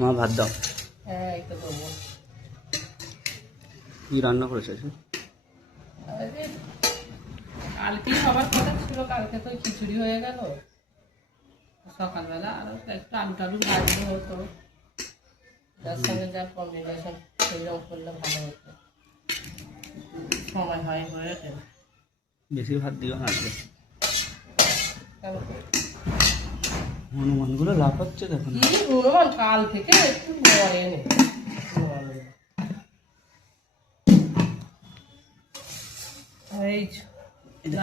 মা ভাত দাও। হ্যাঁ এই তো দেবো। কি রান্না করেছে? কালকে সবার কথা ছিল, কালকে তো খিচুড়ি হয়ে গেল সকালবেলা, আর একটু আলু টালু ভাজলে হতো, যার সঙ্গে যা কম্বিনেশন সেইরকম করলে ভালো হতো, সময় হয়ে ওঠে না। বেশি ভাত দিও না আজকে। কেমন? হনুমানগুলো লাফাচ্ছে দেখো না। কি হনুমান কাল থেকে একটু মরে নেই।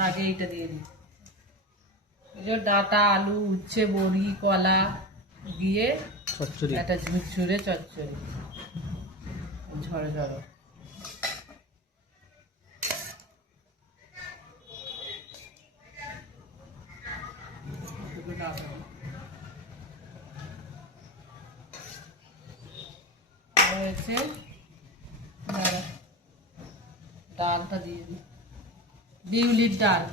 আগে এইটা দিয়ে দিই, এই যে ডাঁটা আলু উচ্ছে বড়ি কলা দিয়ে চচ্চড়ি। একটা ঝুরঝুরে চচ্চড়ি ঝড় ঝড়। হয়েছে, ডালটা দিয়ে দিই, বিউলির ডাল,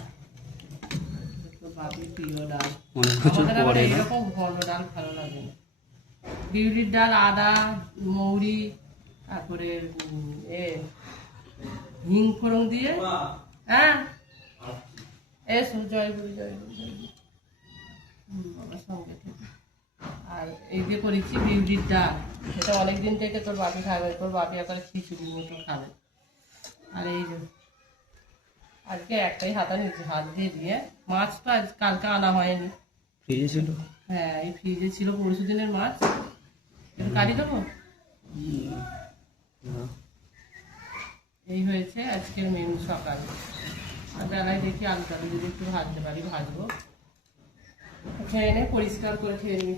বাবির প্রিয় ডাল। আমাদের আবার এইরকম ঘন ডাল ভালো লাগে না। বিউলির ডাল, আদা মৌরি, তারপরে হিং ফোড়ন দিয়ে, হ্যাঁ এসো জয়গুরু জয়গুরু জয়গুরু বাবার সঙ্গে থেকে। আর এই যে করেছি বিউলির ডাল, এটা অনেকদিন থেকে তোর বাপি খাবে, তোর বাপি একবার খিচুড়ির মতো খাবে। আর এই যে আজকে একটাই হাতা নিচ্ছি, হাত দিয়ে দিয়ে মাছ তো আজ কালকে আনা হয়নি, ফ্রিজে ছিল। হ্যাঁ এই ফ্রিজে ছিল পরশু দিনের মাছ, একটু কাটি দেবো। এই হয়েছে আজকের মেনু সকাল। আর বেলায় দেখি আলু টালু যদি একটু ভাজতে পারি ভাজবো, খেয়ে নে পরিষ্কার করে খেয়ে নিবি।